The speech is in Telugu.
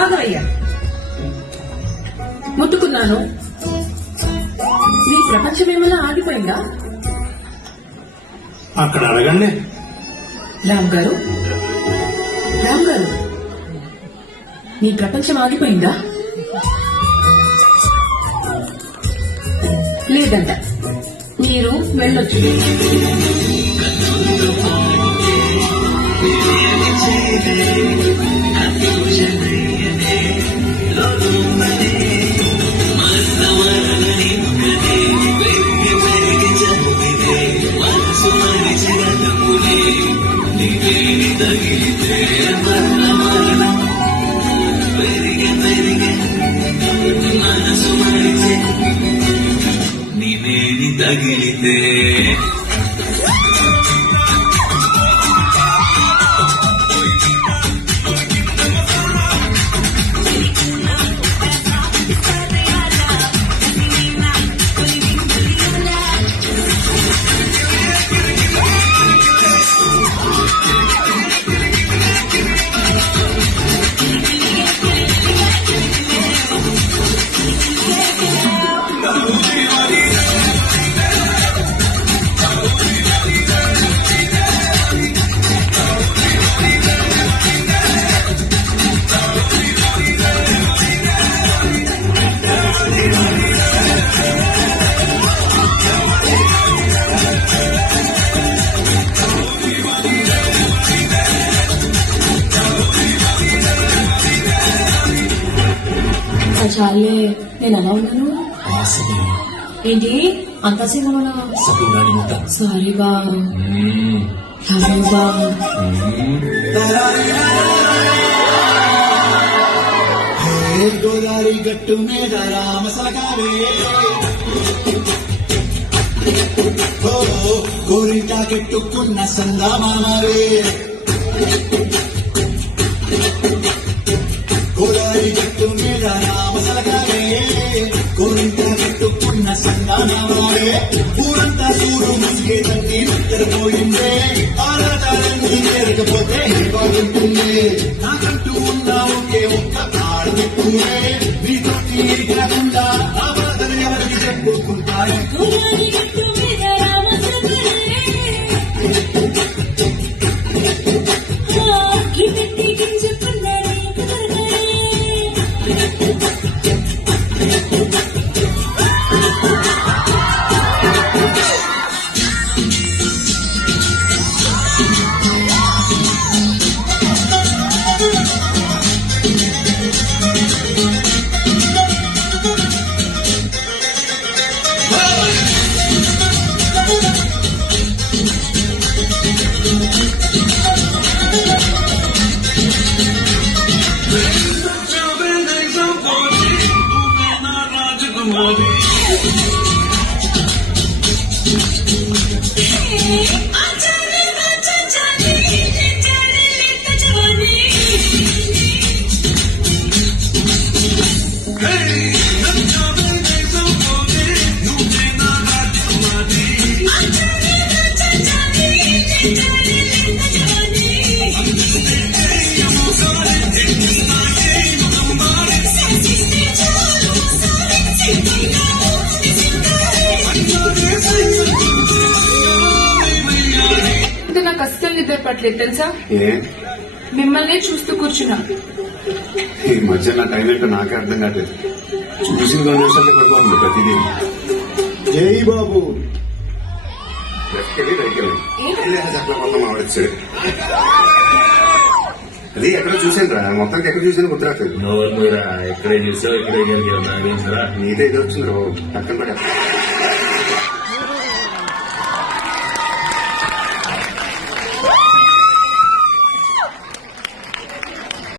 ఆగయ్యా, ముట్టుకున్నాను. నీ ప్రపంచం ఏమైనా ఆగిపోయిందా? అక్కడ అడగండి. రామ్ గారు, రామ్ గారు, నీ ప్రపంచం ఆగిపోయిందా? లేదంట. మీరు వెళ్ళొచ్చు. తగిలితే చాలే, నేను ఎలా ఉన్నాను? ఏంటి అంత సినిమా? సారీ బా, బా. గోదావరి గట్టు మీద రామసలకావే, గోరింటా కెట్టుకున్న సందామావే. గోదావరి గట్టు మీద రామసలకావే, గోరింటా కెట్టుకున్న సందామావే. ఊరంతా సూరు ముసిగే తల్లి నిద్రపోయిందే, ఆరాటాలన్నీ చేరకపోతే బాగుంటుంది. నాకంటూ ఉన్న ఒకే ఒక్క ఆడపిక్కునే, నీతో కాకుండా ఆ బాధలు ఎవరికి చెప్పుకుంటారు? నాకు అస్సలు నిద్ర పట్టలేదు తెలుసా? మిమ్మల్ని చూస్తూ కూర్చున్నా. ఈ మధ్య నా టైం ఏంటో నాకే అర్థం కాలేదు. చూసిన కొన్ని నిమిషాల్లో పడిపోతుంది ప్రతిదీ. జై బాబు. లెఫ్ట్ వెళ్ళి రైట్ వెళ్ళి అట్లా మొత్తం ఆవిడొచ్చాడు. అది ఎక్కడ చూసాను రా, మొత్తానికి ఎక్కడ చూసాను గుర్తురాట్లేదు. నోరు మీరా ఎక్కడే చూసావు ఇక్కడే గెలిచావు నాకేంటరా. నీదే ఏదో వచ్చింది రా బాబు, పక్కన పడే.